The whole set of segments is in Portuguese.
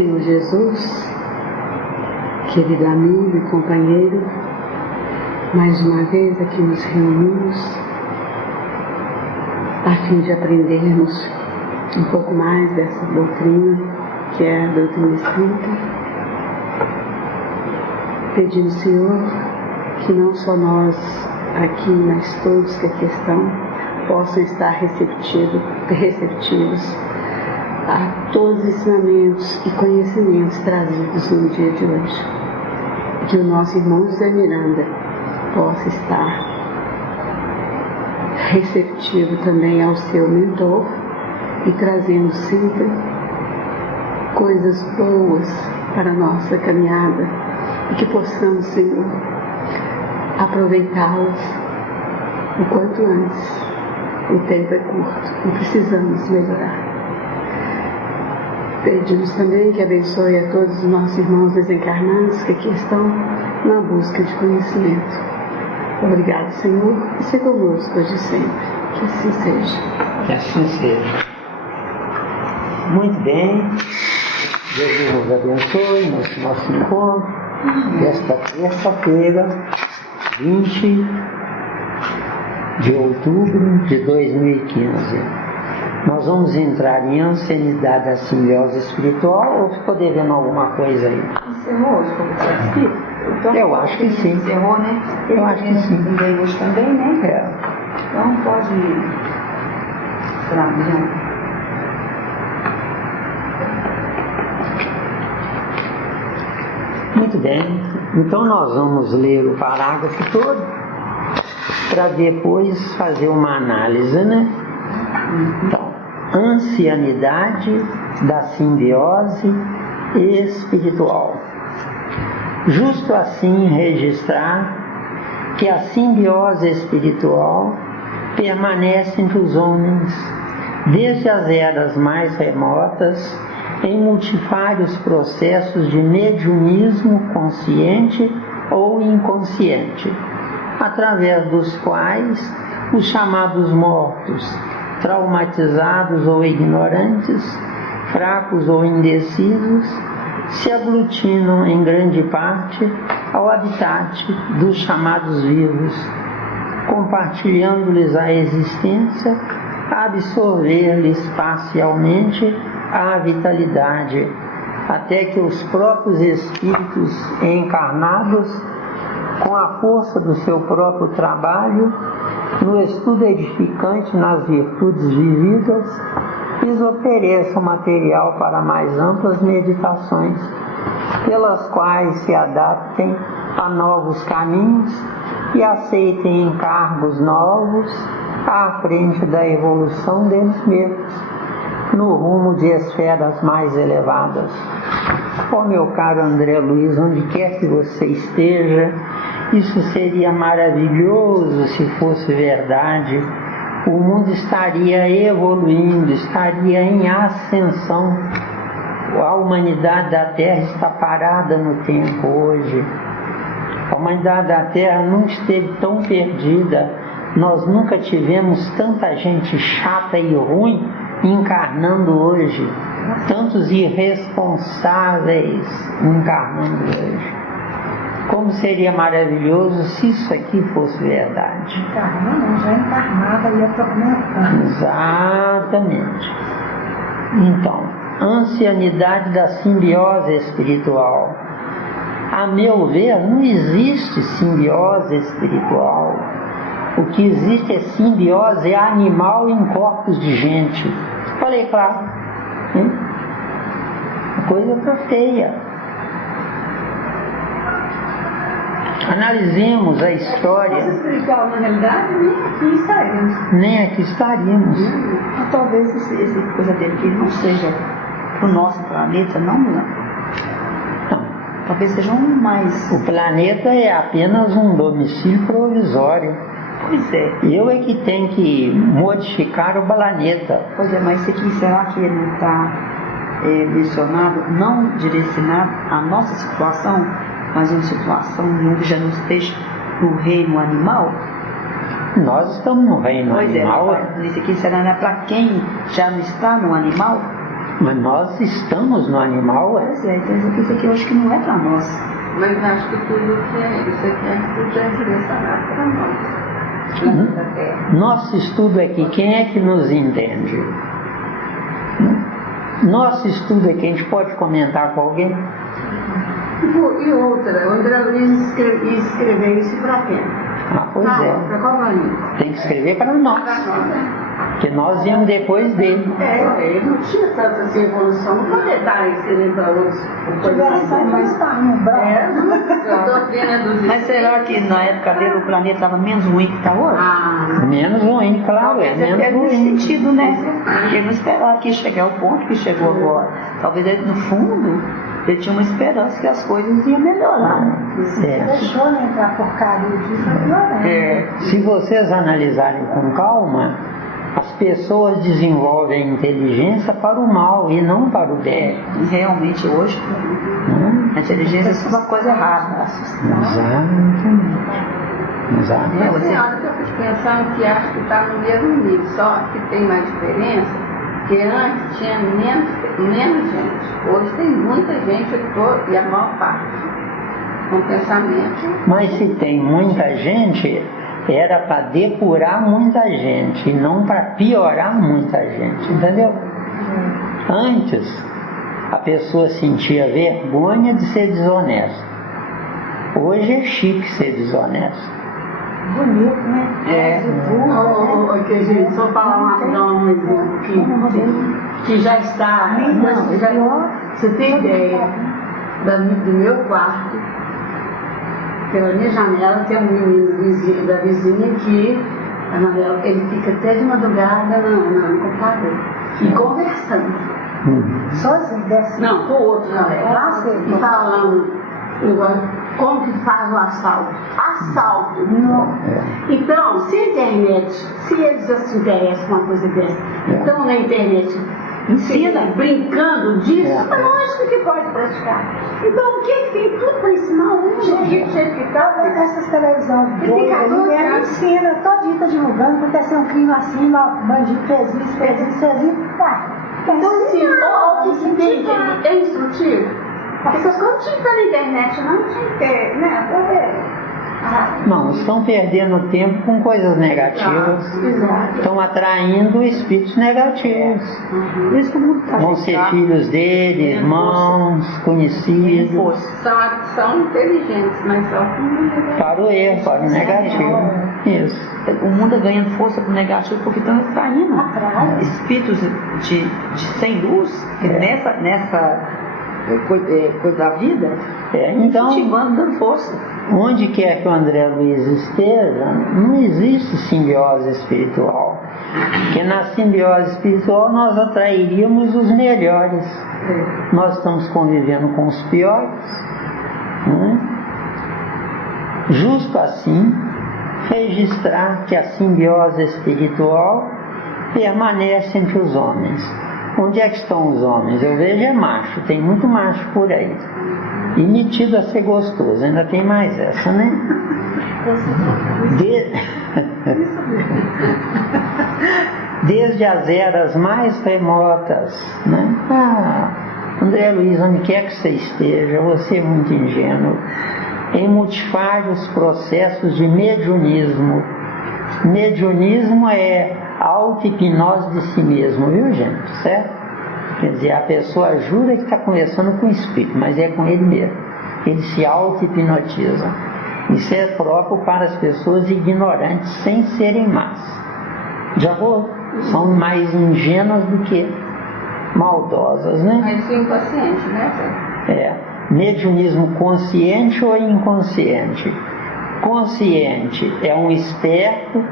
Senhor Jesus, querido amigo e companheiro, mais uma vez aqui nos reunimos a fim de aprendermos um pouco mais dessa doutrina, que é a doutrina espírita. Pedimos, Senhor, que não só nós aqui, mas todos que aqui estão, possam estar receptivos a todos os ensinamentos e conhecimentos trazidos no dia de hoje. Que o nosso irmão José Miranda possa estar receptivo também ao seu mentor e trazendo sempre coisas boas para a nossa caminhada e que possamos, Senhor, aproveitá-las o quanto antes. O tempo é curto e precisamos melhorar. Pedimos também que abençoe a todos os nossos irmãos desencarnados que aqui estão na busca de conhecimento. Obrigado, Senhor, e seja conosco hoje e sempre. Que assim seja. Que assim seja. Muito bem. Deus nos abençoe nesse nosso encontro desta terça-feira, 20 de outubro de 2015. Nós vamos entrar em ancianidade da simbiose espiritual ou ficou devendo alguma coisa aí? Encerrou hoje, como você disse? Então, eu acho que sim. Encerrou, né? Eu acho que sim. Ninguém hoje também, né? É. Então pode ir. Muito bem. Então nós vamos ler o parágrafo todo para depois fazer uma análise, né? Então, ancianidade da simbiose espiritual. Justo assim registrar que a simbiose espiritual permanece entre os homens desde as eras mais remotas em multifários processos de mediunismo consciente ou inconsciente, através dos quais os chamados mortos, traumatizados ou ignorantes, fracos ou indecisos, se aglutinam em grande parte ao habitat dos chamados vivos, compartilhando-lhes a existência, a absorver-lhes parcialmente a vitalidade, até que os próprios espíritos encarnados, com a força do seu próprio trabalho, no estudo edificante nas virtudes vividas, lhes ofereçam material para mais amplas meditações, pelas quais se adaptem a novos caminhos e aceitem encargos novos à frente da evolução deles mesmos, no rumo de esferas mais elevadas. Ó meu caro André Luiz, onde quer que você esteja, isso seria maravilhoso se fosse verdade. O mundo estaria evoluindo, estaria em ascensão. A humanidade da Terra está parada no tempo hoje. A humanidade da Terra nunca esteve tão perdida. Nós nunca tivemos tanta gente chata e ruim encarnando hoje. Tantos irresponsáveis encarnando hoje. Como seria maravilhoso se isso aqui fosse verdade. Encarnando, já encarnada e atormentando. Exatamente. Então, ancianidade da simbiose espiritual. A meu ver, não existe simbiose espiritual. O que existe é simbiose animal em corpos de gente. Falei claro. A coisa está feia. Analisemos a história. Se espiritual, na realidade, nem aqui estaremos. Nem aqui estaríamos. Então, talvez essa coisa dele que não seja para o nosso planeta, não. Talvez seja um mais. O planeta é apenas um domicílio provisório. Pois é. Eu é que tenho que modificar o planeta. Pois é, mas isso aqui, será que não está mencionado, não direcionado à nossa situação, mas uma situação onde já não esteja no reino animal? Nós estamos no reino animal. Pois é, isso aqui será para quem já não está no animal? Mas nós estamos no animal, é? Pois é, então isso aqui eu acho que não é para nós. Mas acho que tudo que é isso aqui é tudo é direcionado para nós. Nosso estudo aqui, quem é que nos entende? Nosso estudo aqui, a gente pode comentar com alguém? E outra, o André Luiz escreveu isso para quem? Pois é. Para qual planeta? Tem que escrever para nós. Para nós, né? Porque nós íamos depois dele. Ele não tinha tanta essa evolução, não podia estar escrevendo para outros. Mas está no Mas será que na época dele o planeta estava menos ruim que está hoje? Menos ruim, claro, é menos ruim. ruim. Nesse sentido, né? Ele não esperava que ia chegar ao ponto que chegou agora. Talvez ele, no fundo, ele tinha uma esperança que as coisas iam melhorar. Deixou não entrar porcaria disso, Se vocês analisarem com calma, as pessoas desenvolvem a inteligência para o mal e não para o bem. Realmente hoje a inteligência é uma coisa errada. Exatamente. Você olha que eu fico pensando que acho que está no mesmo nível, só que tem mais diferença, que antes tinha menos gente. Hoje tem muita gente e a maior parte com pensamento. Mas se tem muita gente, era para depurar muita gente e não para piorar muita gente, entendeu? Antes a pessoa sentia vergonha de ser desonesta. Hoje é chique ser desonesto. Bonito, né? Gente, só falar um exemplo que já está. Você tem ideia do meu quarto? Pela minha janela tem um menino da vizinha que ele fica até de madrugada no computador e conversando. Sozinho, desse? Não, com o outro, e falando como que faz o assalto. Assalto. Não. Então, se a internet, se eles já se interessam com uma coisa dessa, então na internet ensina, brincando disso, é lógico que pode praticar. Então, o que tem tudo para ensinar um jeito que está? Essas televisões ela ensina, todo dia está divulgando, aconteceu um crime assim, o bandido fez isso, então, ensina, é instrutivo. Essas coisas não tinha que estar na internet, não tinha que ter, né? Não, estão perdendo tempo com coisas negativas, estão atraindo espíritos negativos. Isso que o mundo vão ser filhos dele, irmãos, conhecidos. São inteligentes, mas são para o erro, para o negativo. Isso. O mundo é ganhando força para o negativo porque estão atraindo espíritos de sem luz nessa coisa da vida, então, dando força. Onde quer que o André Luiz esteja, não existe simbiose espiritual. Porque na simbiose espiritual nós atrairíamos os melhores. Nós estamos convivendo com os piores. Justo assim, registrar que a simbiose espiritual permanece entre os homens. Onde é que estão os homens? Eu vejo é macho, tem muito macho por aí. E metido a ser gostoso, ainda tem mais essa, né? Desde as eras mais remotas, né? André Luiz, onde quer que você esteja, você é muito ingênuo. Em multifários processos de mediunismo. Mediunismo é auto-hipnose de si mesmo, viu, gente? Certo? Quer dizer, a pessoa jura que está conversando com o espírito, mas é com ele mesmo. Ele se auto-hipnotiza. Isso é próprio para as pessoas ignorantes, sem serem más. Já vou? São mais ingênuas do que maldosas, né? Mas inconsciente, né? Mediunismo consciente ou inconsciente? Consciente é um esperto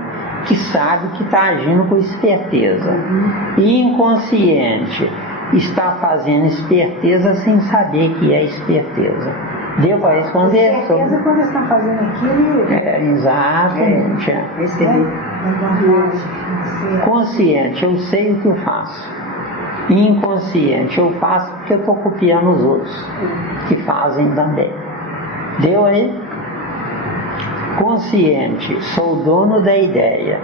que sabe que está agindo com esperteza. E inconsciente está fazendo esperteza sem saber que é esperteza. Deu para responder? Esperteza quando estão fazendo aquilo. Exatamente. Consciente, eu sei o que eu faço. Inconsciente, eu faço porque eu estou copiando os outros que fazem também. Deu aí? Consciente, sou dono da ideia.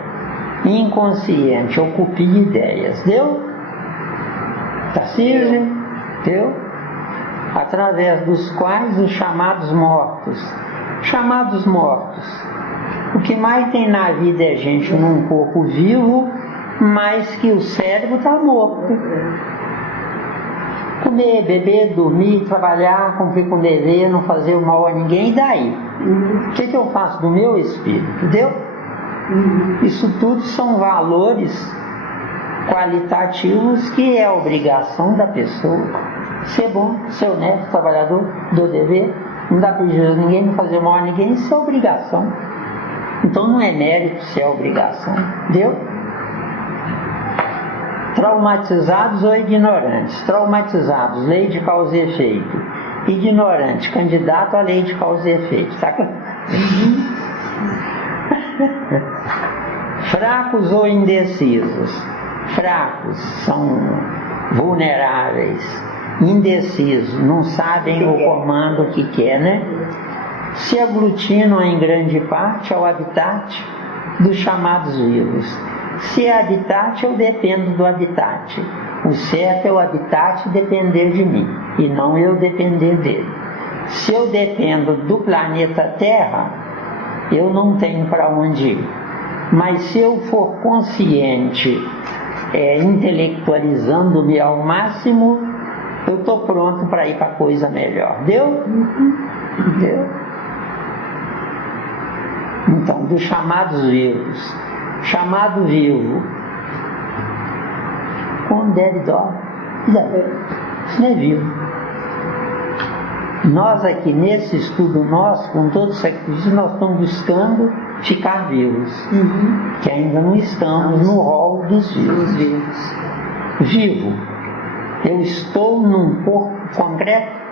Inconsciente, eu copio ideias. Deu? Tarcísio, eu, através dos quais os chamados mortos. O que mais tem na vida é gente num corpo vivo, mas que o cérebro está morto. Comer, beber, dormir, trabalhar, cumprir com dever, não fazer o mal a ninguém, e daí? O que eu faço do meu espírito? Entendeu? Isso tudo são valores qualitativos que é a obrigação da pessoa. Ser bom, ser honesto, trabalhador, do dever, não dá prejuízo a ninguém, não fazer mal a ninguém, isso é obrigação. Então não é mérito, isso é obrigação. Entendeu? Traumatizados ou ignorantes. Traumatizados, lei de causa e efeito. Ignorante, candidato à lei de causa e efeito. Tá claro? Fracos ou indecisos. Fracos são vulneráveis, indecisos, não sabem o comando que quer, né? Se aglutinam em grande parte ao habitat dos chamados vivos. Se é habitat, eu dependo do habitat. O certo é o habitat depender de mim e não eu depender dele. Se eu dependo do planeta Terra, eu não tenho para onde ir. Mas se eu for consciente, intelectualizando-me ao máximo, eu estou pronto para ir para coisa melhor. Deu? Deu? Então, dos chamados vivos. Chamado vivo, quando deve dorme, isso não é vivo. Nós aqui nesse estudo nosso, com todo sacrifício, nós estamos buscando ficar vivos, que ainda não estamos no rol dos vivos. Vivo, eu estou num corpo concreto,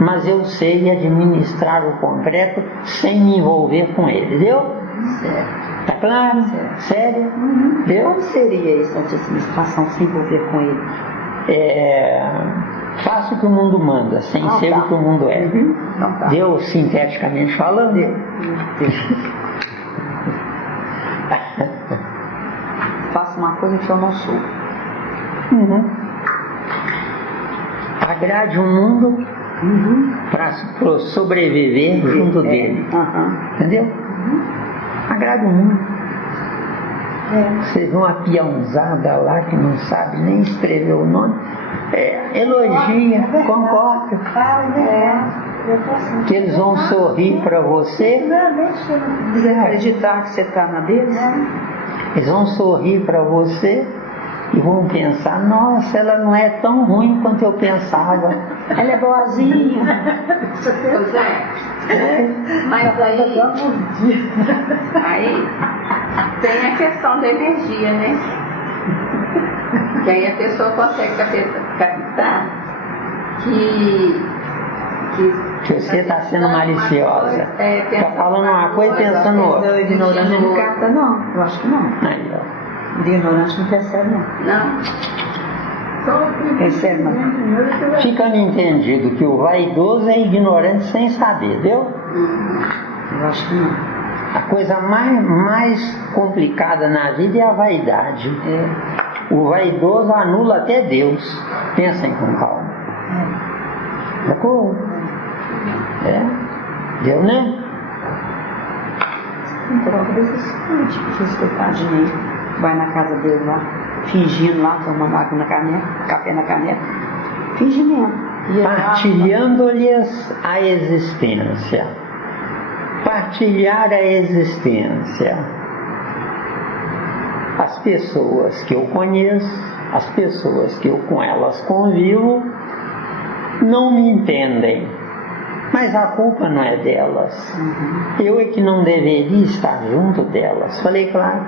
mas eu sei administrar o concreto sem me envolver com ele, deu? Certo. Tá claro? Sério? Deu? Como seria isso, essa administração sem envolver com ele? Faça o que o mundo manda, sem ser o que o mundo é. Então, tá. Deu sinteticamente falando? Deu. Faça uma coisa que eu não sou. Agrade o mundo para sobreviver junto dele. Entendeu? Agrade o mundo. Você vê uma peãozada lá que não sabe nem escrever o nome, elogia, concorda. Que eles vão sorrir para você. Desacreditar que você está na deles. Eles vão sorrir para você e vão pensar: nossa, ela não é tão ruim quanto eu pensava. Ela é boazinha. Pois mas aí tem a questão da energia, né? Que aí a pessoa consegue captar que você está sendo maliciosa. Está falando uma coisa e pensando outra. O ignorante não capta, não. Eu acho que não. Aí, ó. O ignorante não percebe, não. Não. Percebe, não. Fica-me entendido que o vaidoso é ignorante sem saber, viu? Eu acho que não. A coisa mais complicada na vida é a vaidade. O vaidoso anula até Deus. Pensem com calma. Deu, né? Então, talvez esse coitadinho aí vai na casa dele lá, fingindo lá, tomando água na caneca, café na caneca, fingimento. Partilhando-lhes a existência. Partilhar a existência. As pessoas que eu conheço, as pessoas que eu com elas convivo, não me entendem. Mas a culpa não é delas. Eu é que não deveria estar junto delas. Falei claro?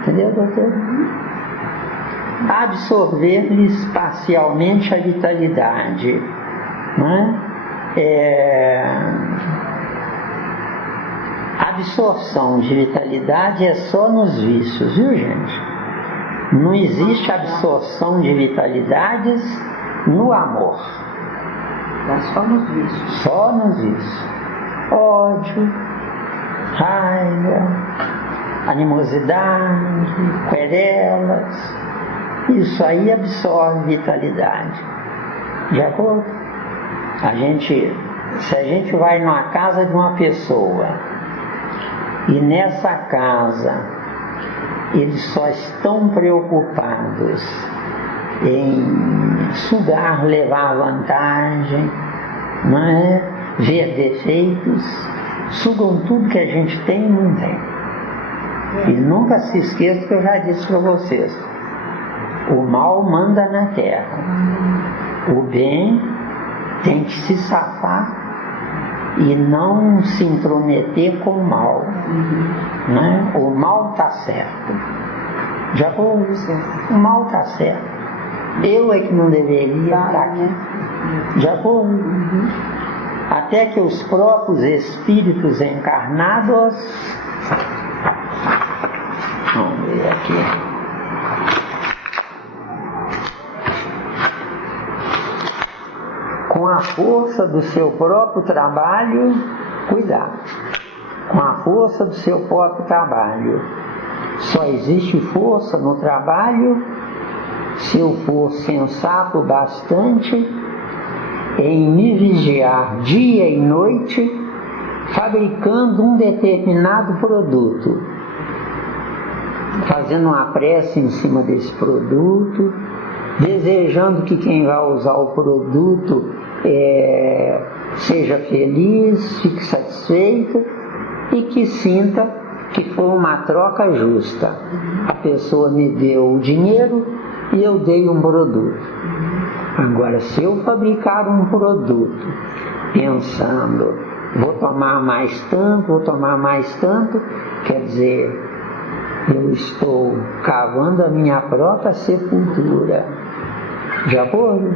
Entendeu, doutor? Absorver-lhes parcialmente a vitalidade. Não é? Absorção de vitalidade é só nos vícios, viu, gente? Não existe absorção de vitalidades no amor. Só nos vícios. Só nos vícios. Ódio, raiva, animosidade, querelas, isso aí absorve vitalidade. De acordo? Se a gente vai numa casa de uma pessoa e nessa casa eles só estão preocupados em sugar, levar vantagem, não é? Ver defeitos, sugam tudo que a gente tem e não tem. E nunca se esqueça que eu já disse para vocês, o mal manda na terra, o bem tem que se safar e não se intrometer com o mal, né? O mal está certo, já vou dizer, o mal está certo, eu é que não deveria estar aqui, já vou, até que os próprios espíritos encarnados, vamos ver aqui, com a força do seu próprio trabalho, cuidado, com a força do seu próprio trabalho, só existe força no trabalho se eu for sensato bastante em me vigiar dia e noite, fabricando um determinado produto, fazendo uma prece em cima desse produto, desejando que quem vai usar o produto seja feliz, fique satisfeito e que sinta que foi uma troca justa. A pessoa me deu o dinheiro e eu dei um produto. Agora, se eu fabricar um produto pensando, vou tomar mais tanto, quer dizer, eu estou cavando a minha própria sepultura. De acordo?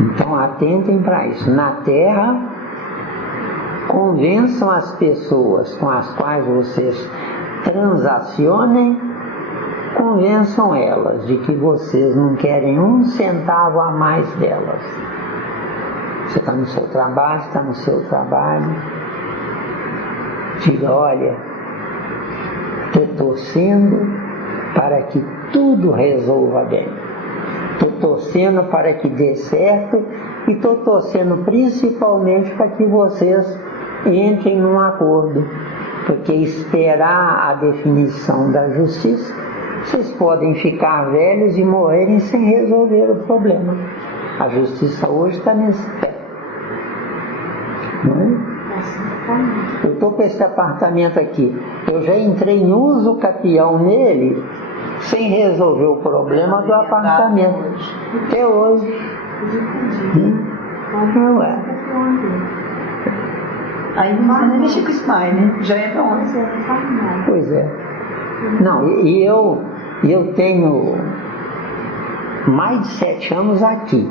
Então atentem para isso. Na Terra, convençam as pessoas com as quais vocês transacionem, convençam elas de que vocês não querem um centavo a mais delas. Você está no seu trabalho, diga, olha, estou torcendo para que tudo resolva bem, estou torcendo para que dê certo e estou torcendo principalmente para que vocês entrem num acordo, porque esperar a definição da justiça, vocês podem ficar velhos e morrerem sem resolver o problema. A justiça hoje está nesse pé, não é? Eu estou com esse apartamento aqui, eu já entrei em uso capião nele sem resolver o problema do apartamento até hoje. Ué. Aí não precisa nem mexer com isso mais, né? Já entra onde? Pois é. Não, e eu tenho mais de 7 anos aqui,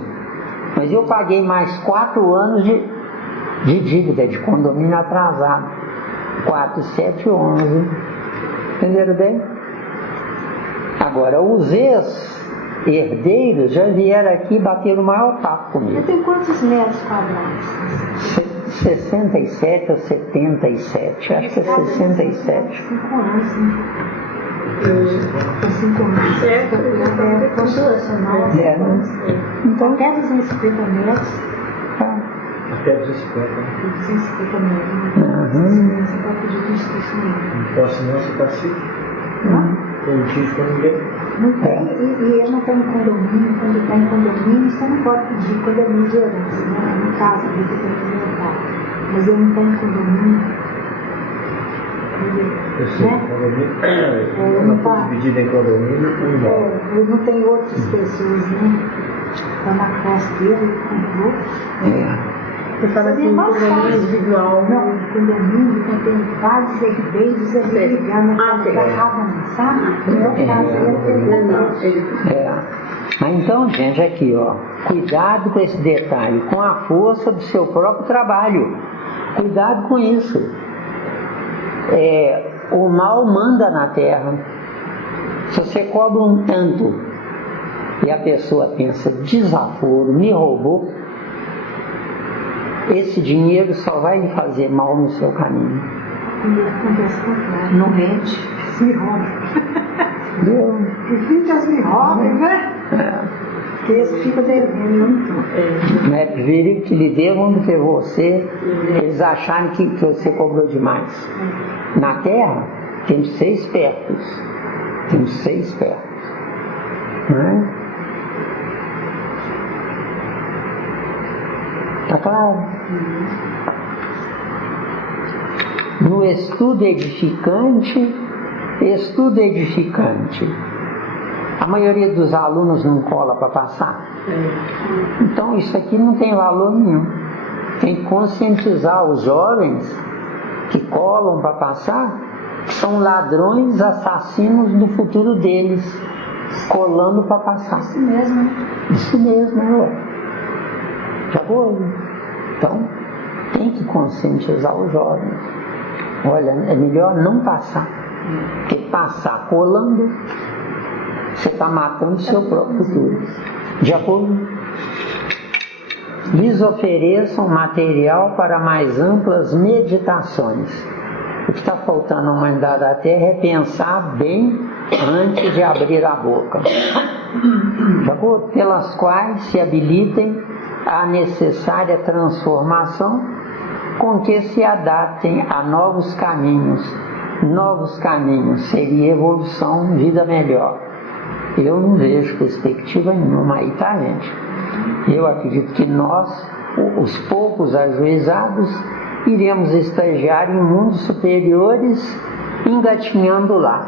mas eu paguei mais 4 anos de dívida, de condomínio atrasado. 4, 7, 11. Entenderam bem? Agora, os ex-herdeiros já vieram aqui e bateram o maior papo comigo. Eu tenho quantos metros quadrados? 67 ou 77, acho que é 67. 5 anos, né? 5 anos. É constitucional. Então, até 250 metros. Até 250. 250 metros. Você pode pedir constitucional. Não posso não, você está assim? Não? Permitido para ninguém. Não tem, e eu não tenho condomínio. Quando está em condomínio, você não pode pedir condomínio de herança, né? No caso, eu tenho mas eu não tenho condomínio. Eu sei, né? Condomínio. Não foi dividido em condomínio ou imóvel. Eu não tenho outras pessoas, né? Está na posse dele, comprou. Você fala assim, condomínio individual. Não, condomínio, quando tem vários herdeiros, ele ligar na casa da casa, sabe? No meu caso, ele Mas então, gente, aqui, ó, cuidado com esse detalhe, com a força do seu próprio trabalho. Cuidado com isso. O mal manda na terra. Se você cobra um tanto e a pessoa pensa, desaforo, me roubou, esse dinheiro só vai lhe fazer mal no seu caminho. Acontece o contrário. Não rende, se rouba. Viu? E fica as mirrocas, né? Porque eles ficam devendo muito. Né? Virem que lhe devam do que você, eles acharem que você cobrou demais. Na Terra, temos 6 espertos. Temos 6 espertos. Não é? Tá claro? No estudo edificante, a maioria dos alunos não cola para passar. Então isso aqui não tem valor nenhum. Tem que conscientizar os jovens que colam para passar, que são ladrões, assassinos do futuro deles, colando para passar. Isso mesmo. Isso mesmo, ué. Já vou. Então, tem que conscientizar os jovens. Olha, é melhor não passar. Porque passar colando, você está matando o seu próprio futuro. De acordo? Lhes ofereçam material para mais amplas meditações. O que está faltando na humanidade da Terra é pensar bem antes de abrir a boca. De acordo? Pelas quais se habilitem à necessária transformação, com que se adaptem a novos caminhos. Novos caminhos seria evolução, vida melhor. Eu não vejo perspectiva nenhuma aí, tá, gente? Eu acredito que nós, os poucos ajuizados, iremos estagiar em mundos superiores, engatinhando lá,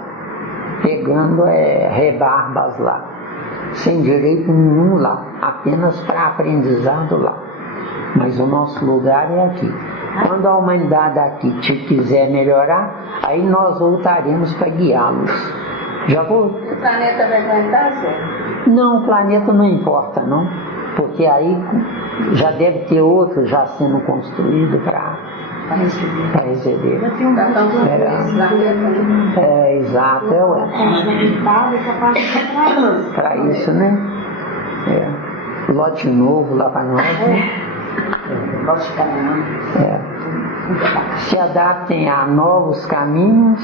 pegando rebarbas lá, sem direito nenhum lá, apenas para aprendizado lá. Mas o nosso lugar é aqui. Quando a humanidade aqui quiser melhorar, aí nós voltaremos para guiá-los. Já vou? O planeta vai aguentar, Zé? Não, o planeta não importa, não. Porque aí já deve ter outro já sendo construído para receber. Exato, para isso, né? Lote novo lá para nós, né? Se adaptem a novos caminhos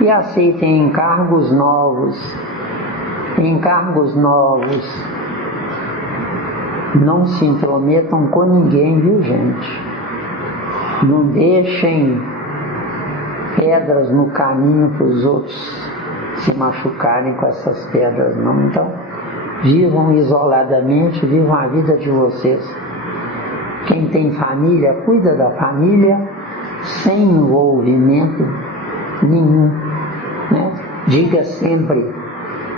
e aceitem encargos novos. Não se intrometam com ninguém, viu, gente? Não deixem pedras no caminho para os outros se machucarem com essas pedras, não. Então, vivam isoladamente, vivam a vida de vocês. Quem tem família, cuida da família sem envolvimento nenhum, né? Diga sempre: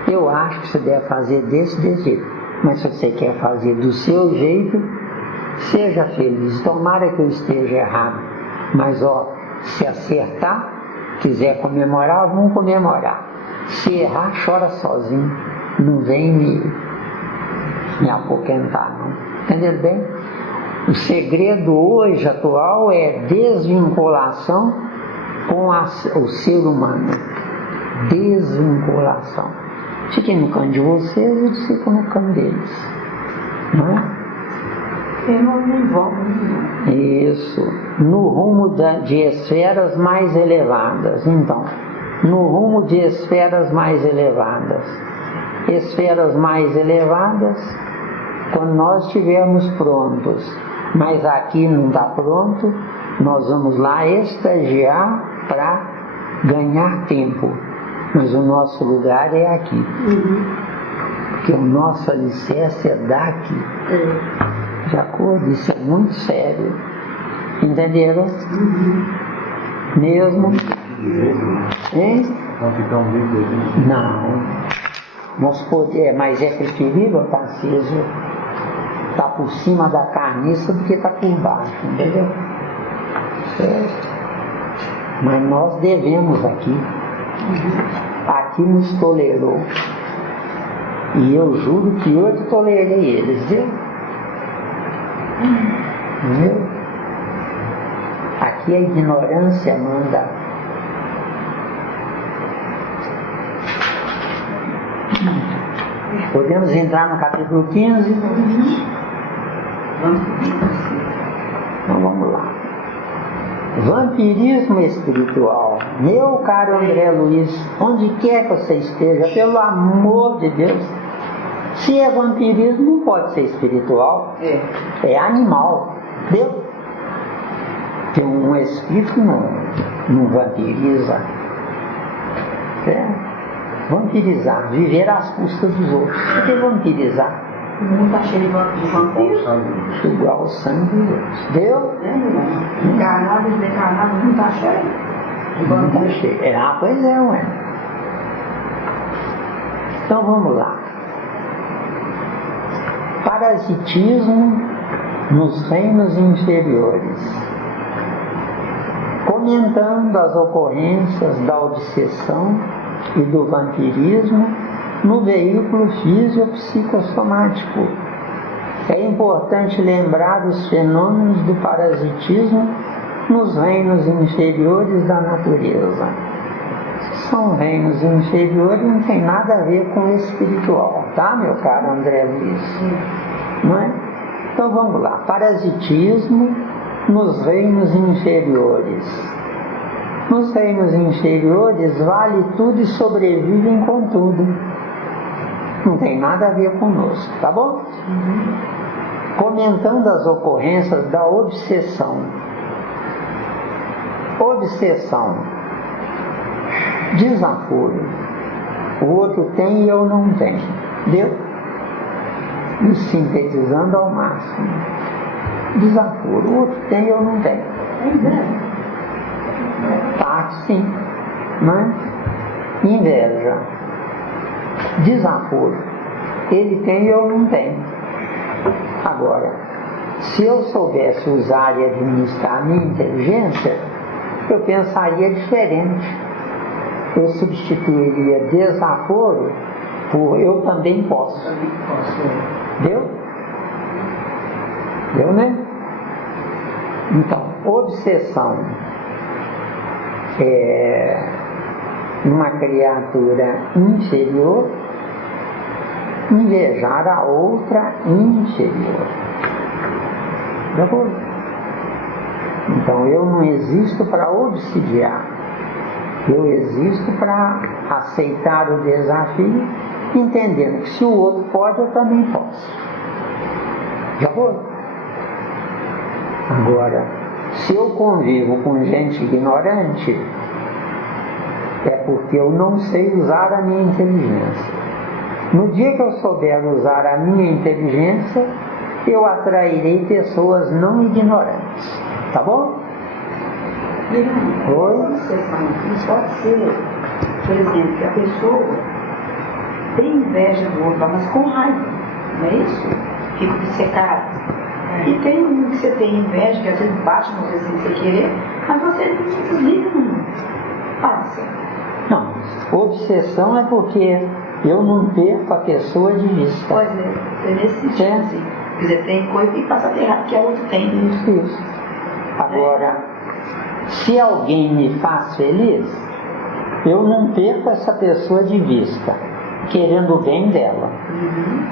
eu acho que você deve fazer desse jeito. Mas se você quer fazer do seu jeito, seja feliz. Tomara que eu esteja errado, mas se acertar, quiser comemorar, vamos comemorar. Se errar, chora sozinho. Não vem me apoquentar, não. Entendeu bem? O segredo hoje atual é desvinculação com o ser humano. Desvinculação. Fiquem no canto de vocês e eles ficam no canto deles. Não é? Eu não vou. Isso. No rumo de esferas mais elevadas. Então, no rumo de esferas mais elevadas. Esferas mais elevadas, quando nós estivermos prontos. Mas aqui não está pronto, nós vamos lá estagiar para ganhar tempo. Mas o nosso lugar é aqui. Porque o nosso alicerce é daqui. De acordo? Isso é muito sério. Entenderam? Mesmo? Hein? Não ficar um livro ali. Não. Mas é preferível estar aceso, estar por cima da carniça do que estar por baixo. Entendeu? Mas nós devemos aqui. Aqui nos tolerou. E eu juro que eu que tolerei eles, viu? Viu? Aqui a ignorância manda. Podemos entrar no capítulo 15? Então vamos lá. Vampirismo espiritual. Meu caro André Luiz, onde quer que você esteja, pelo amor de Deus, se é vampirismo, não pode ser espiritual, é animal, entendeu? Que um espírito não vampiriza. Vampirizar, viver às custas dos outros. O que é vampirizar? O mundo está cheio de vampiros. Igual o sangue dos outros. Deu? Encarnado e desencarnado, o mundo está cheio. Não está cheio. Pois é, ué. Então vamos lá. Parasitismo nos reinos inferiores. Comentando as ocorrências da obsessão e do vampirismo no veículo físico-psicossomático. É importante lembrar os fenômenos do parasitismo nos reinos inferiores da natureza. São reinos inferiores, não tem nada a ver com o espiritual, tá, meu caro André Luiz? Não é? Então vamos lá. Parasitismo nos reinos inferiores. Nos reinos inferiores vale tudo e sobrevivem com tudo. Não tem nada a ver conosco, tá bom? Comentando as ocorrências da obsessão. Obsessão. Desaforo. O outro tem e eu não tenho. Deu? E sintetizando ao máximo. Desaforo. O outro tem e eu não tenho. Parte sim. Mas inveja. Desaforo. Ele tem e eu não tenho. Agora, se eu soubesse usar e administrar a minha inteligência, eu pensaria diferente. Eu substituiria desaforo por eu também posso. Deu? Deu, né? Então, obsessão é uma criatura inferior invejar a outra inferior. De acordo? Então eu não existo para obsidiar, eu existo para aceitar o desafio, entendendo que se o outro pode, eu também posso. De acordo? Agora, se eu convivo com gente ignorante, é porque eu não sei usar a minha inteligência. No dia que eu souber usar a minha inteligência, eu atrairei pessoas não ignorantes. Tá bom? Oi? Isso pode ser, por exemplo, que a pessoa tem inveja do outro, mas com raiva, não é isso? Fica obcecado. E tem um que você tem inveja, que às vezes bate no você sem você querer, mas você desliga, não passa. Não, obsessão é porque eu não perco a pessoa de vista. Pois é nesse sentido, assim. Quer dizer, tem coisa que passa a ter errado que a outra tem. Isso. Agora, se alguém me faz feliz, eu não perco essa pessoa de vista, querendo o bem dela.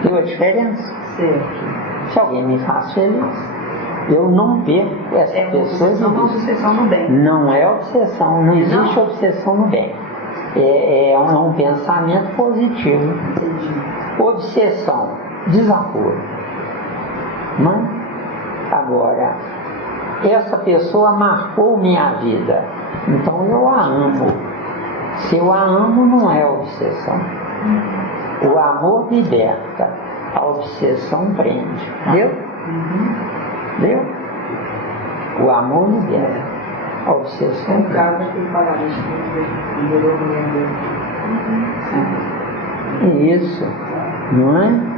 Deu a diferença? Certo. Se alguém me faz feliz, eu não perco essa pessoa de vista. Não é obsessão no bem. Não é obsessão, não existe obsessão no bem. É um pensamento positivo. Entendi. Obsessão, desaforo. Não? Agora, essa pessoa marcou minha vida, então eu a amo. Se eu a amo, não é obsessão. O amor liberta, a obsessão prende. Deu? Deu? O amor liberta, a obsessão prende. Caso que ele falava isso, melhorou a mulher dele. Isso, não é?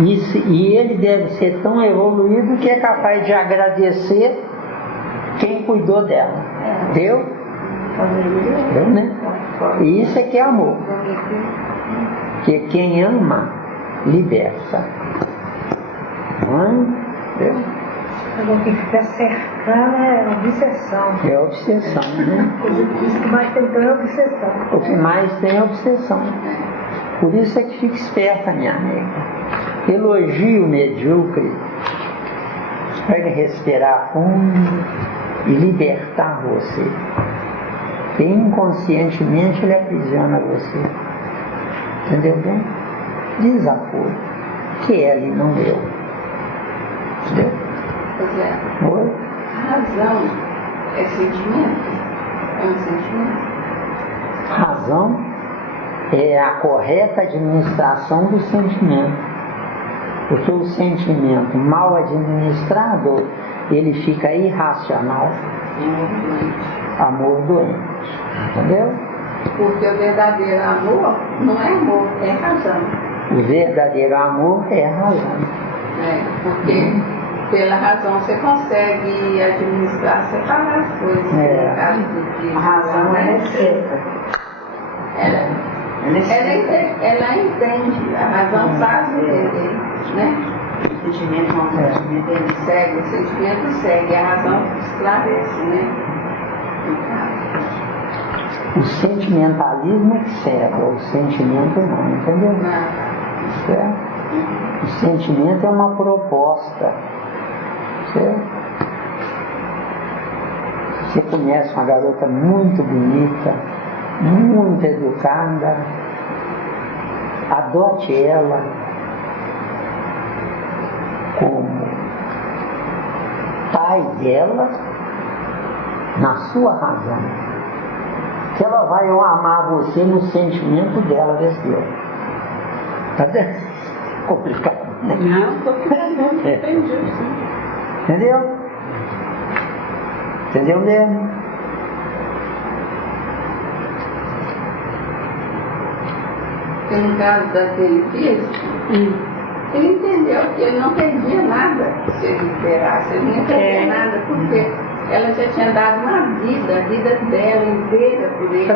E ele deve ser tão evoluído que é capaz de agradecer quem cuidou dela. Deu? Deu, né? E isso é que é amor. Porque quem ama, liberta. Não é? Deu? Agora, o que fica cercando é obsessão. É obsessão, né? Isso que mais tem então é obsessão. O que mais tem é obsessão. Por isso é que fica esperta, minha amiga. Elogio medíocre para ele respirar fundo e libertar você. E inconscientemente ele aprisiona você. Entendeu bem? Desaforo. Que é ali, não eu. Entendeu? Pois é. Oi? A razão é sentimento? É um sentimento? Razão é a correta administração do sentimento. Porque o sentimento mal administrado, ele fica irracional. Amor doente. Entendeu? Porque o verdadeiro amor não é amor, é razão. O verdadeiro amor é a razão. Porque pela razão você consegue administrar, separar as coisas. É. No caso do que A razão é certa. Ela entende, a razão faz entender, né? O sentimento não é sentimento, ele Segue, o sentimento segue, a razão esclarece, né? O sentimentalismo é que cega, o sentimento não, entendeu? Certo? O sentimento é uma proposta. Certo? Você conhece uma garota muito bonita, muito educada, adote ela como pai dela na sua razão. Que ela vai amar você no sentimento dela desse Deus. Tá vendo? Complicado, né? Não, complicado, entendi. Entendeu? Entendeu mesmo? Porque no caso daquele físico, ele entendeu que ele não perdia nada se ele liberasse, ele não ia perder nada, porque ela já tinha dado uma vida, a vida dela inteira por ele.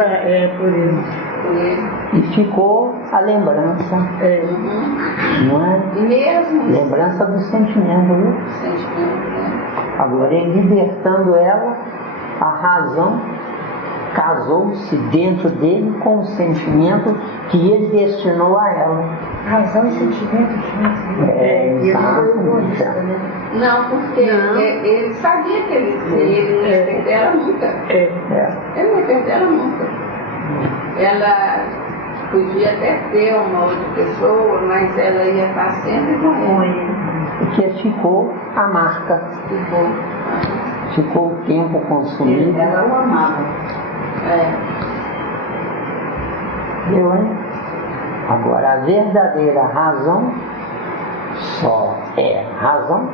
por ele. Por ele. E ficou a lembrança, não é? E mesmo Lembrança do sentimento, viu? o sentimento, né? Agora, em libertando ela, a razão casou-se dentro dele com o sentimento que ele destinou a ela. Razão e sentimento juntos. Exatamente. Não, porque ele sabia que ele não ia perder ela nunca. Ele não ia perder ela nunca. Ela podia até ter uma outra pessoa, mas ela ia estar sempre com ele. Porque ficou a marca, ficou o tempo consumido. Ela o amava. Viu, hein? Agora, a verdadeira razão só é razão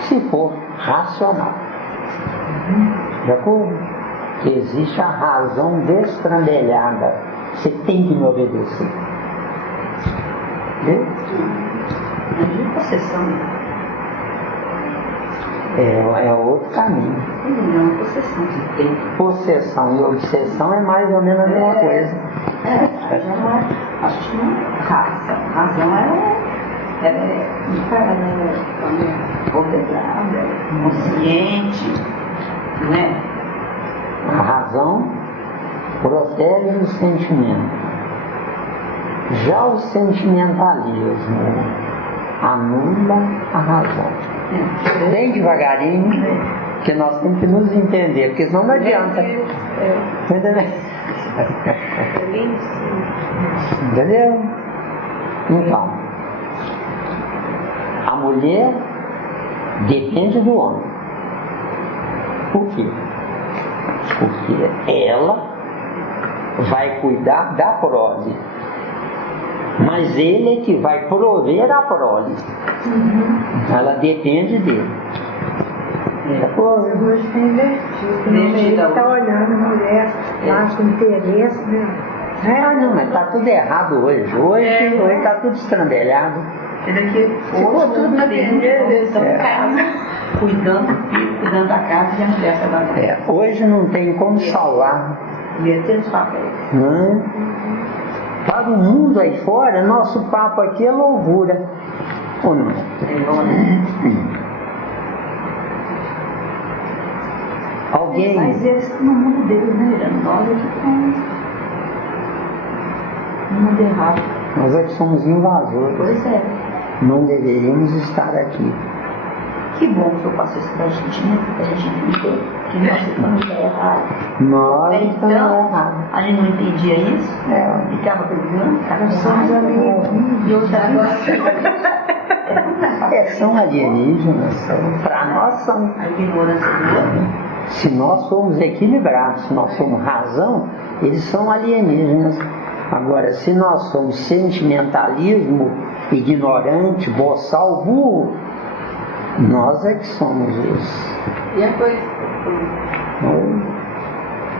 se for racional. De acordo? Que existe a razão destrambelhada. Você tem que me obedecer. Viu? Imagina a possessão. É outro caminho. Não é uma possessão que tem. Possessão e obsessão é mais ou menos a mesma coisa. Já não é. Acho que não é raça. Razão ela é ordenada, consciente, não é? A razão protege o sentimento. Já o sentimentalismo anula a razão. Bem devagarinho, que nós temos que nos entender, porque senão não adianta. Entendeu? Entendeu? Então, a mulher depende do homem. Por quê? Porque ela vai cuidar da prole, mas ele é que vai prover a prole. Ela depende dele. Hoje tem invertido. Ele está olhando a mulher lá com interesse, né? Ah, não, mas está tudo errado hoje. Hoje está tudo estrambelhado. E daqui Ficou tudo na direção de casa. Cuidando do filho, cuidando da casa e a mulher trabalhando. Hoje não tem como salvar. Meter os papéis. Não. Para o mundo aí fora, nosso papo aqui é loucura. Ou não? Alguém. Mas eles estão no mundo deles, né, Miranda? Nós aqui estamos no mundo errado. Nós é que somos invasores. Pois é. Não deveríamos estar aqui. que bom que eu passei isso pra gente, né? Pra gente entender que nós estamos errados. Nós Então, estamos errados. a gente não entendia isso, ficava brigando, ficava Somos alienígenas. e hoje agora São alienígenas, para nós são. a ignorância do outro. Se nós somos equilibrados, se nós somos razão, eles são alienígenas. Agora, se nós somos sentimentalismo, ignorante, boçal, burro, nós é que somos isso. E a coisa.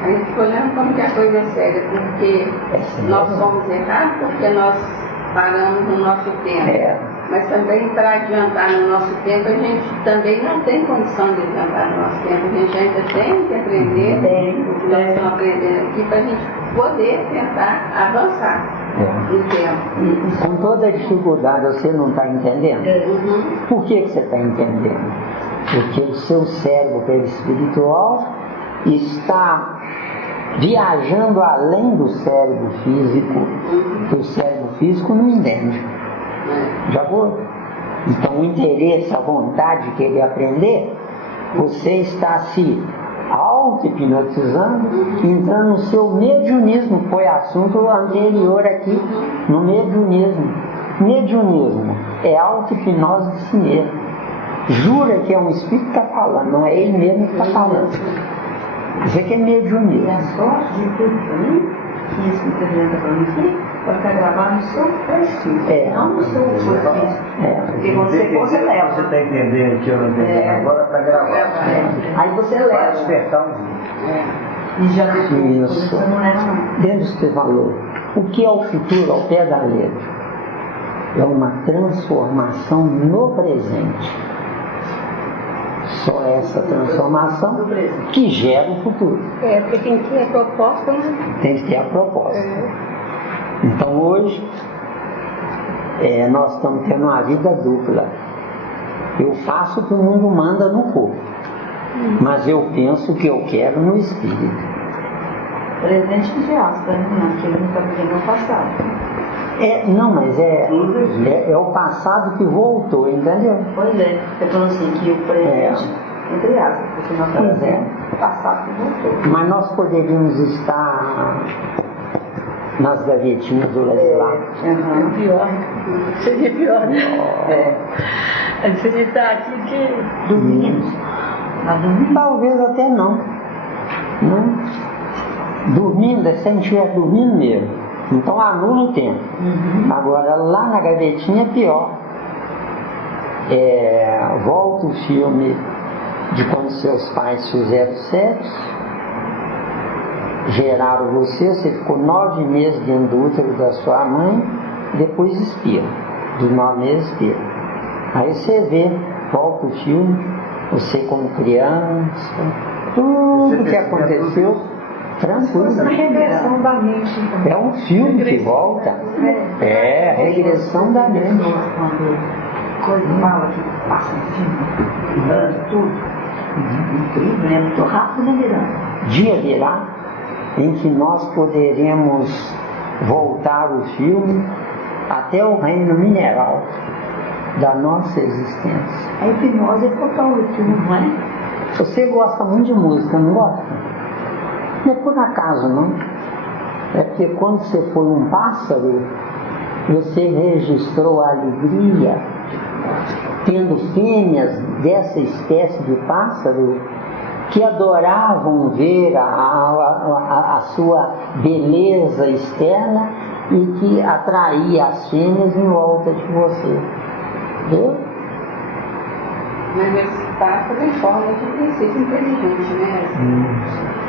A gente ficou olhando como que a coisa é séria, porque nós somos errados, porque nós paramos no nosso tempo. Mas também para adiantar no nosso tempo, a gente também não tem condição de adiantar no nosso tempo. A gente ainda tem que aprender o que nós estamos aprendendo aqui para a gente poder tentar avançar no tempo. Com toda a dificuldade, você não está entendendo? Por que você está entendendo? Porque o seu cérebro perispiritual está viajando além do cérebro físico, que o cérebro físico não entende. Já vou? Então o interesse, a vontade de querer aprender, você está se auto-hipnotizando, entrando no seu mediunismo. Foi assunto anterior aqui, no mediunismo. Mediunismo é auto-hipnose de si mesmo. Jura que é um espírito que está falando, não é ele mesmo que está falando. Isso aqui é mediunismo. E a sorte de tudo para mim, que isso me apresenta para mim aqui, vai ficar gravado no seu espírito, não no seu corpo. Porque você leva. Você está entendendo que eu não entendi agora para gravar. Aí você Para leva. despertar um dia. E já Isso. você não leva não. Dentro do que você falou, o que é o futuro ao pé da letra? É uma transformação no presente. Só essa transformação que gera o futuro. Porque tem que ter a proposta, né? Tem que ter a proposta. Então hoje nós estamos tendo uma vida dupla. Eu faço o que o mundo manda no corpo, mas eu penso o que eu quero no espírito. Presente de aspas, né? Que ele não está vivendo no passado. Não, mas é o passado que voltou, entendeu? Pois é, eu falando assim, que o presente, entre aspas, porque nós estamos vivendo o passado que voltou. Mas nós poderíamos estar nas gavetinhas do lado de lá. Pior. Seria pior, né? A gente está aqui que Dormindo. Talvez até não. Dormindo, é se a gente estiver dormindo mesmo. Então anula o tempo. Agora lá na gavetinha é pior. Volta o filme de quando seus pais fizeram sexo, geraram você ficou 9 meses dentro do útero da sua mãe, depois expira. Dos 9 meses expira. Aí você vê, volta o filme, você como criança, tudo que aconteceu, tranquilo. A regressão da mente. É um filme que volta. A regressão da mente. Quando coisa fala que passa um filme, tudo. Incrível, né? Muito rápido, né, Miranda? Dia virá em que nós poderemos voltar o filme até o reino mineral da nossa existência. A hipnose é total do filme, não é? Você gosta muito de música, não gosta? Não é por acaso, não. É porque quando você foi um pássaro, você registrou a alegria, tendo fêmeas dessa espécie de pássaro que adoravam ver a sua beleza externa e que atraía as fêmeas em volta de você. Viu? Mas esse pássaro em forma de princípio inteligente, né?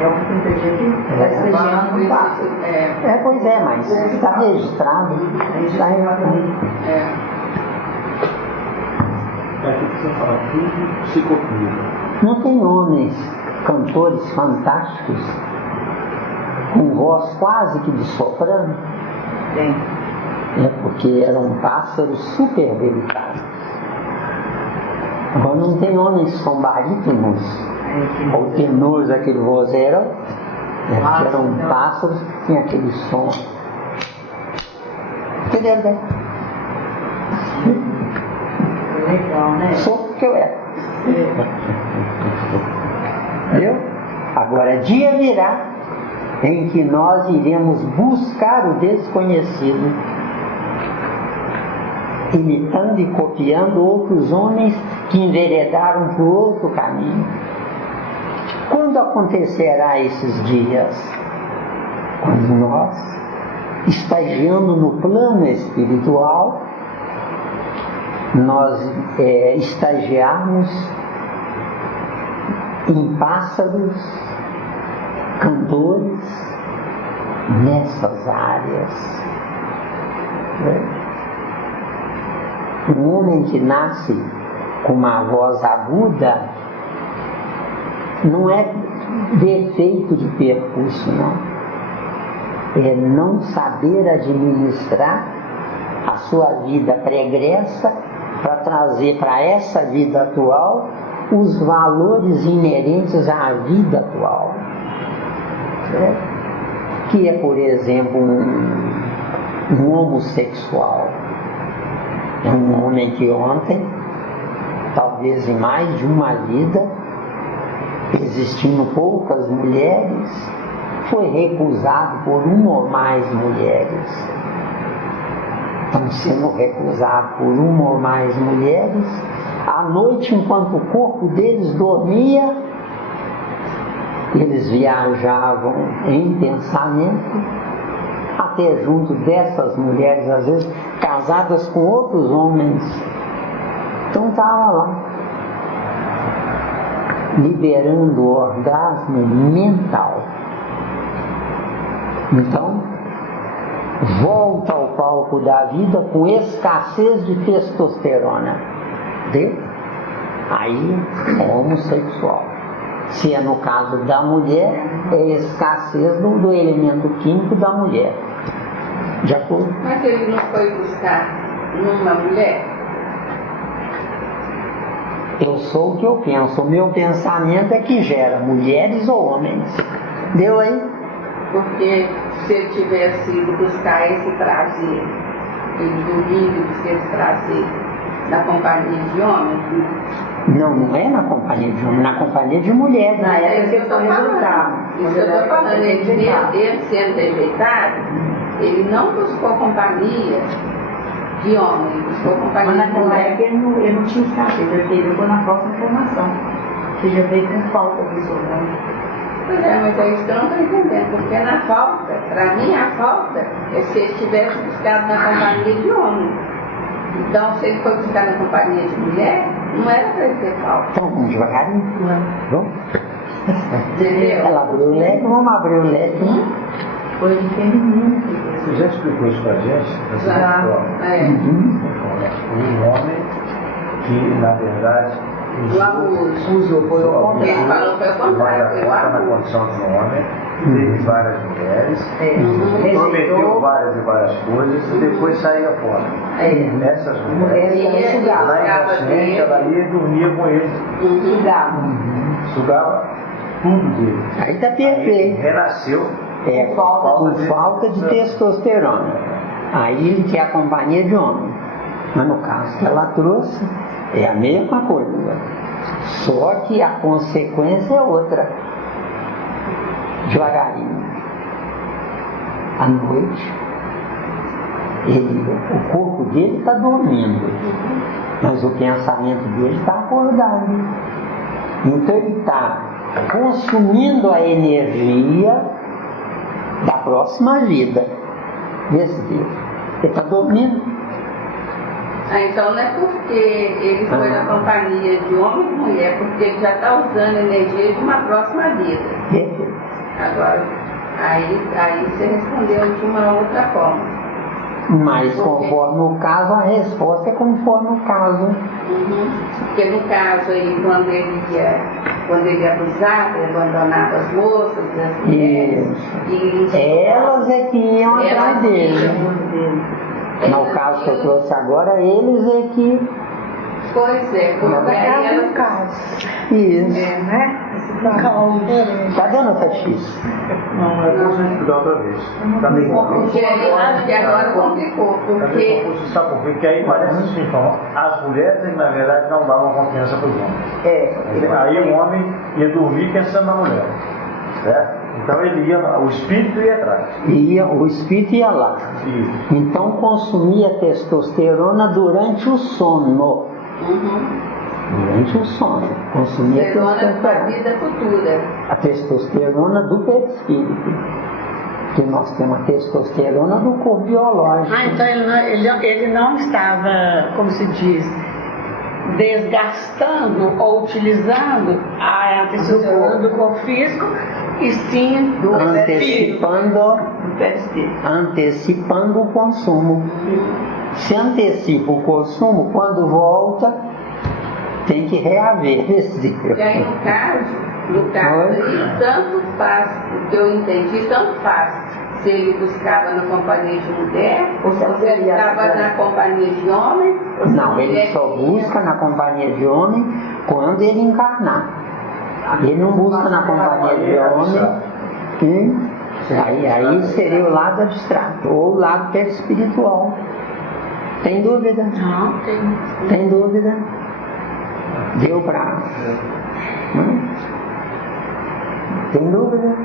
É um inteligente desejando um pássaro. Pois é, mas está registrado. Está registrado. Aqui você fala tudo psicopia. Não tem homens, cantores fantásticos, com voz quase que de soprano? Tem. Porque eram pássaros super delicados. Agora não tem homens que são barítonos, ou tenores, aquele vozeirão, que eram pássaros que tinham aquele som. Entendeu, né? Legal, né? Sou porque eu era. Entendeu? Agora, dia virá em que nós iremos buscar o desconhecido, imitando e copiando outros homens que enveredaram por outro caminho. Quando acontecerá esses dias? Quando nós, estagiando no plano espiritual, nós estagiarmos em pássaros, cantores, nessas áreas. Um homem que nasce com uma voz aguda não é defeito de percurso, não. É não saber administrar a sua vida pregressa para trazer para essa vida atual os valores inerentes à vida atual. Que é, por exemplo, um homossexual. É um homem que ontem, talvez em mais de uma vida, existindo poucas mulheres, foi recusado por uma ou mais mulheres. Estão sendo recusados por uma ou mais mulheres. À noite, enquanto o corpo deles dormia, eles viajavam em pensamento até junto dessas mulheres, às vezes casadas com outros homens. Então estava lá, liberando o orgasmo mental. Então, volta ao palco da vida com escassez de testosterona. Entendeu? Aí é homossexual. Se é no caso da mulher, é escassez do elemento químico da mulher. De acordo? Mas ele não foi buscar numa mulher? Eu sou o que eu penso. O meu pensamento é que gera mulheres ou homens. Deu aí? Porque se ele tivesse ido buscar esse prazer, ele domingo buscar esse prazer na companhia de homens. Não, não é na companhia de homem, na companhia de mulher. Na época que eu estou resultado. Isso eu estou falando, ele sendo rejeitado, ele não buscou companhia de homem, ele buscou companhia Mas de naquela mulher. época ele não tinha escassez, ele ficou na próxima formação. Que já veio com falta disso, né? Pois é, mas é isso que eu não estou entendendo, porque na falta, para mim a falta é se ele tivesse buscado na companhia de homem. Então, se ele foi buscar na companhia de mulher, não era para ele ter falta. Então, vamos devagarinho. Vamos? Entendeu? Ela abriu o leque, vamos abrir o leque. Foi de feminino. Você já explicou isso pra gente? Já. É. Um homem que, na verdade, O abuso. Foi o contrário. Ele falou que foi o vai dar contrário, conta na foi o condição de um homem, teve várias mulheres, prometeu Rejeitou. várias e várias coisas e depois saía fora. Nessas mulheres, Ele sugava. lá inconsciente, ela ia e dormia com ele, sugava. sugava tudo dele. Aí tá Aí perfeito. renasceu Por falta de testosterona. Aí ele quer a companhia de homem. Mas no caso que ela trouxe, é a mesma coisa. Só que a consequência é outra. Devagarinho. À noite, o corpo dele está dormindo, mas o pensamento dele está acordado. Então ele está consumindo a energia da próxima vida desse Deus. Ele está dormindo. Então não é porque ele foi na companhia de homem e mulher, porque ele já está usando energia de uma próxima vida. Perfeito. Agora, aí você respondeu de uma outra forma. Mas conforme o caso, a resposta é conforme o caso. Porque no caso aí, quando ele abusava, ele abandonava as moças, as mulheres, Elas é que iam atrás dele. No caso que eu trouxe agora, eles é que... Pois é, porque aí elas... Isso. né? Tá dando, Tati? Não, é bom a gente cuidar outra vez. Também Porque aí, acho que agora complicou, porque... Você sabe por quê? Porque aí parece assim, as mulheres, na verdade, não davam confiança para os homens. Aí o homem ia dormir pensando na mulher. Certo? Então ele ia, o espírito ia atrás. O espírito ia lá. Isso. Então consumia testosterona durante o sono. Durante o sono. Consumia Testosterona para a testosterona. vida futura. A testosterona do perispírito. Porque nós temos a testosterona do corpo biológico. Ah, então ele não estava, como se diz, desgastando ou utilizando a testosterona do corpo físico, e sim do antecipando o consumo. Se antecipa o consumo, quando volta, tem que reaver esse E aí, no caso aí, tanto faz, o que eu entendi, tanto faz se ele buscava na companhia de mulher, ou se ele estava na companhia de homem. Não, ele só busca na companhia de homem quando ele encarnar. Ele não busca na companhia de homem. Aí seria o lado abstrato, ou o lado perispiritual. Tem dúvida? Não, Tem dúvida? Deu pra... Tem dúvida?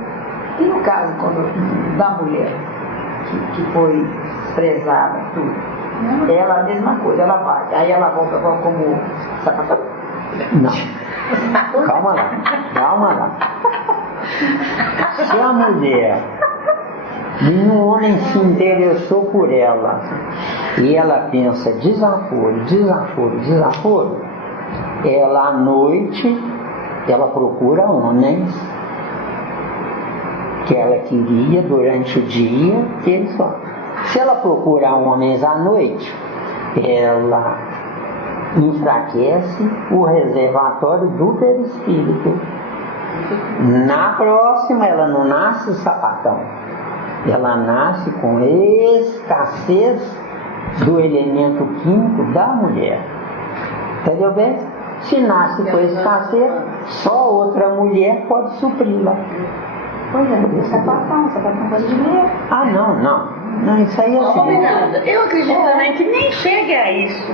E no caso da mulher que foi prezada, tudo, ela a mesma coisa, ela vai, aí ela volta como sapatão? Não. Calma lá. Se a mulher, nenhum homem se interessou por ela, e ela pensa desaforo, ela à noite, ela procura homens que ela queria durante o dia ter só. Se ela procurar homens à noite, ela enfraquece o reservatório do perispírito. Na próxima, ela não nasce sapatão, ela nasce com escassez do elemento químico da mulher. Entendeu bem? Se nasce com escassez, só outra mulher pode supri-la. Pois é, sapatão coisa de mulher. Ah, não, isso aí é assim. Eu acredito também que nem chegue a isso,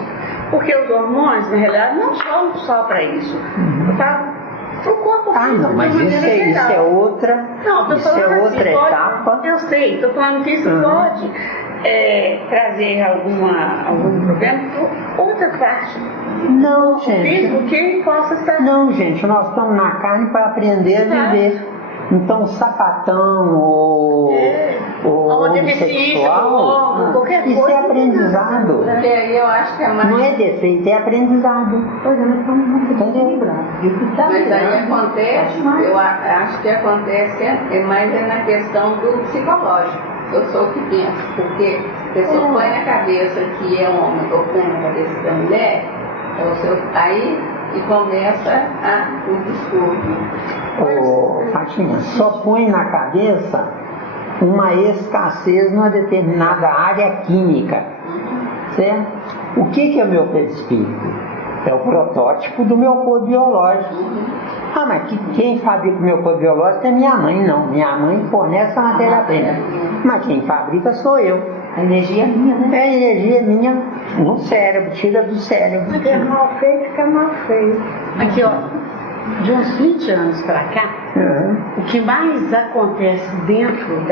porque os hormônios, na realidade, não são só para isso. Tá? O corpo físico, não, mas isso é outra, etapa. Eu sei, estou falando que isso pode trazer algum problema por outra parte. Não, gente. Físico que possa estar... Não, gente, nós estamos na carne para aprender a viver. Então, sapatão ou homossexual, qualquer isso coisa, é aprendizado. Porque aí eu acho que é mais... Não é defeito, é aprendizado. Pois é, nós estamos muito equilibrados. Mas aí acontece, eu acho que acontece mais na questão do psicológico. Eu sou o que penso, porque a pessoa põe na cabeça que é homem ou põe na cabeça que é mulher, aí e começa o distúrbio. Fatinha, só põe na cabeça uma escassez numa determinada área química, certo? O que é o meu perispírito? É o protótipo do meu corpo biológico. Ah, mas quem fabrica o meu corpo biológico é minha mãe, não. Minha mãe fornece a matéria-prima. Mas quem fabrica sou eu. A energia é minha, né? A energia é minha no cérebro, tira do cérebro. É mal feito, fica mal feito. Aqui, ó, de uns 20 anos para cá, o que mais acontece dentro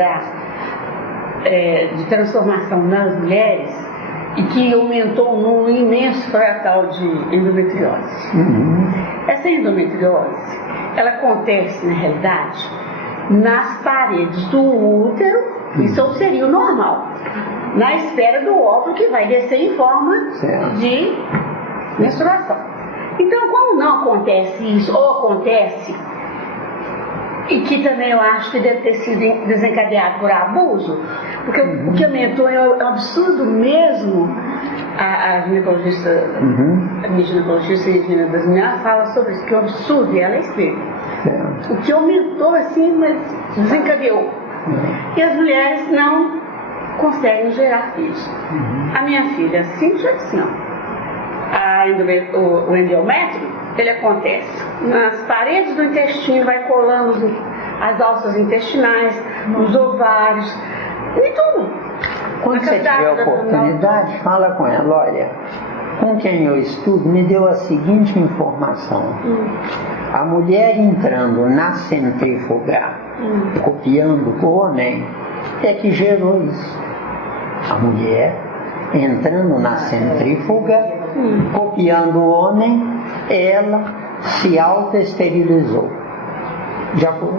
de transformação nas mulheres e que aumentou um número imenso foi a tal de endometriose. Essa endometriose, ela acontece, na realidade, nas paredes do útero. Isso seria o normal, na esfera do óvulo que vai descer em forma de menstruação. Então, como não acontece isso, ou acontece, e que também eu acho que deve ter sido desencadeado por abuso, porque o que aumentou é um absurdo mesmo. A ginecologista, a minha ginecologista Regina das Minhas fala sobre isso, que é um absurdo, e ela explica. O que aumentou assim, mas desencadeou. E as mulheres não conseguem gerar filhos. A minha filha, Cíntia, disse não. O endométrio, ele acontece nas paredes do intestino, vai colando as alças intestinais, nos ovários, em tudo. Quando você tiver oportunidade, fala com ela, olha, com quem eu estudo me deu a seguinte informação. A mulher entrando na centrífuga, copiando o homem, é que gerou isso. A mulher entrando na centrífuga, copiando o homem, ela se auto-esterilizou. Já foi?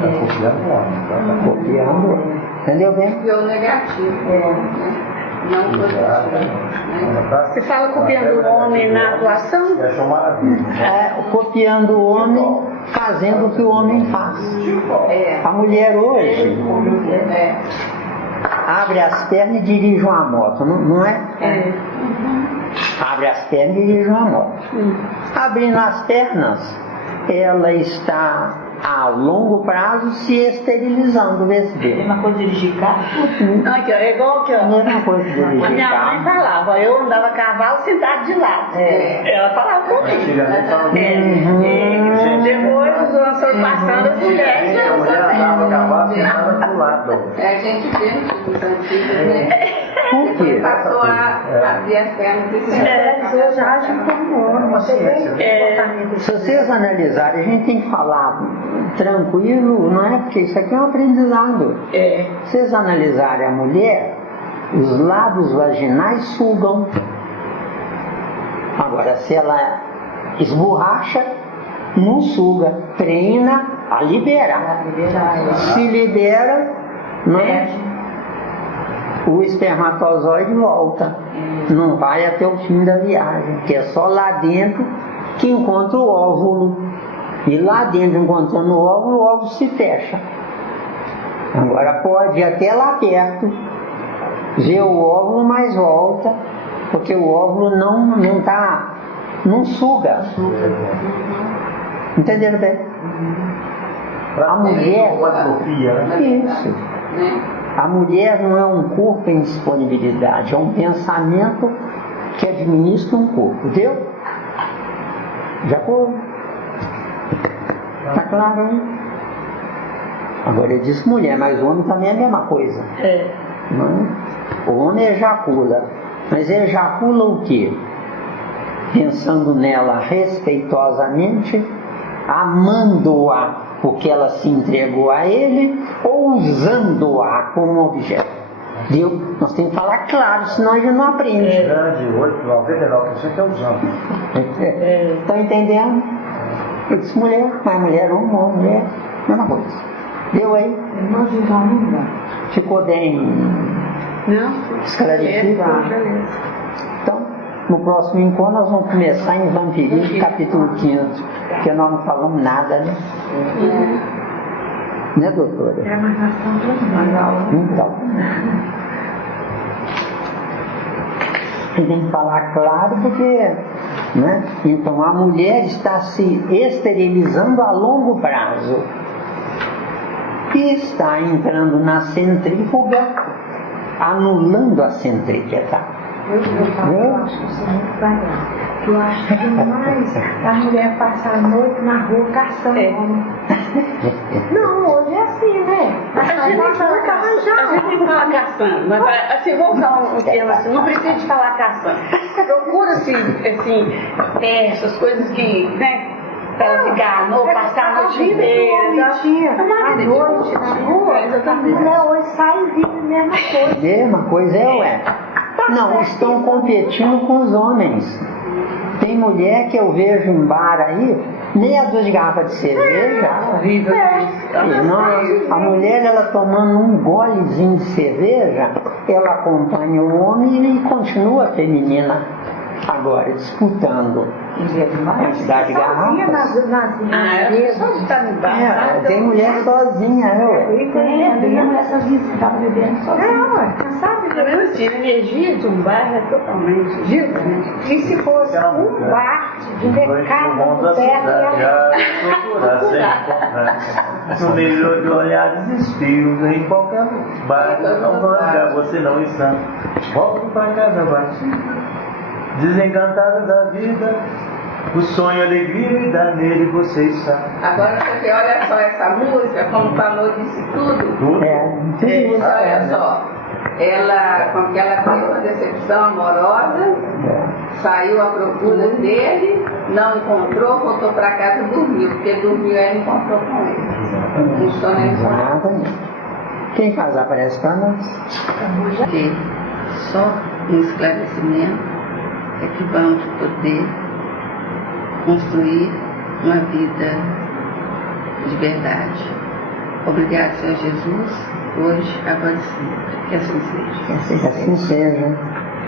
Copiando o homem. Copiando o homem. Entendeu bem? Copiou negativo. Não positivo. Você fala copiando o homem na atuação? Achou maravilha. Copiando o homem, fazendo o que o homem faz. A mulher hoje abre as pernas e dirige uma moto, não é? Abre as pernas e dirige uma moto. Abrindo as pernas, ela está a longo prazo se esterilizando, vê se vê. É uma coisa dirigir carro. Aqui, ó, é igual que, ó. Não é uma coisa de dirigir A minha mãe carro. falava, eu andava a cavalo sentado de lado. Ela falava comigo. Antigamente falava Depois os anos foram passando, as mulheres a mulher andava a cavalo sentada do lado. A gente vê nos antigos, né? Por quê? Passou a abrir as pernas e As hoje agem como homem. Você vê esse comportamento. Se vocês analisarem, a gente tem que falar tranquilo, não é? Porque isso aqui é um aprendizado. Se vocês analisarem a mulher, os lábios vaginais sugam. Agora, se ela esborracha, não suga. Treina a liberar. Se libera, não é? O espermatozoide volta. Não vai até o fim da viagem, que é só lá dentro que encontra o óvulo. E lá dentro, encontrando o óvulo se fecha. Agora pode ir até lá perto, ver o óvulo, mas volta, porque o óvulo não suga. Entenderam bem? A mulher... Uma atrofia, né? Isso. A mulher não é um corpo em disponibilidade, é um pensamento que administra um corpo, viu? Já foi? Tá claro, hein? Agora eu disse mulher, mas o homem também é a mesma coisa. Não? O homem ejacula, mas ejacula o quê? Pensando nela respeitosamente, amando-a porque ela se entregou a ele, ou usando-a como objeto. Viu? Nós temos que falar claro, senão a gente não aprende. Grande, 99% é usando. Estão entendendo? Eu disse mulher, mas mulher, homem, mulher, mesma coisa. Deu aí? Nós já não dá. Ficou bem esclarecido? Então, no próximo encontro nós vamos começar em Vampirismo, capítulo 15, porque nós não falamos nada, né? Né, doutora? Mas nós estamos terminando a aula. Então. Tem que falar claro porque, né? Então a mulher está se esterilizando a longo prazo e está entrando na centrífuga, anulando a centrípeta. Eu acho que isso é muito variado. Eu acho que demais a mulher passar a noite na rua caçando homem. Não, hoje é assim, né? A gente não fala caçando, mas assim, vou usar um termo assim, não precisa de falar caçando. Procura-se, assim, essas coisas que, né, para ficar, ou passar a noite inteira. À noite na rua, a mulher hoje sai e vive a mesma coisa. Mesma coisa é. Não, estão competindo com os homens. Tem mulher que eu vejo em bar aí, meia dúzia de garrafa de cerveja. A mulher, ela tomando um golezinho de cerveja, ela acompanha o homem e continua feminina. Agora, disputando quantidade de garrafas. Tem mulher sozinha, Tem mulher sozinha que estava bebendo sozinha. Pelo menos assim, a energia de um bar é totalmente diferente. E se fosse um bar de mercado perto, No melhor de olhares espios, em qualquer bar, não vai você não está. Volto para casa, vai. Desencantada da vida, O sonho, alegria e dá nele você está. Agora você olha só essa música, como falou disso tudo. Tudo. Olha só. Ela, com que ela teve uma decepção amorosa, saiu à procura dele, não encontrou, voltou para casa e dormiu, porque dormiu e ela encontrou com ele. O sono ele encontrou. Quem faz aparece para nós. Porque só um esclarecimento é que vamos poder construir uma vida de verdade. Obrigado, Senhor Jesus, hoje, agora e sempre. Que assim seja. Que assim seja.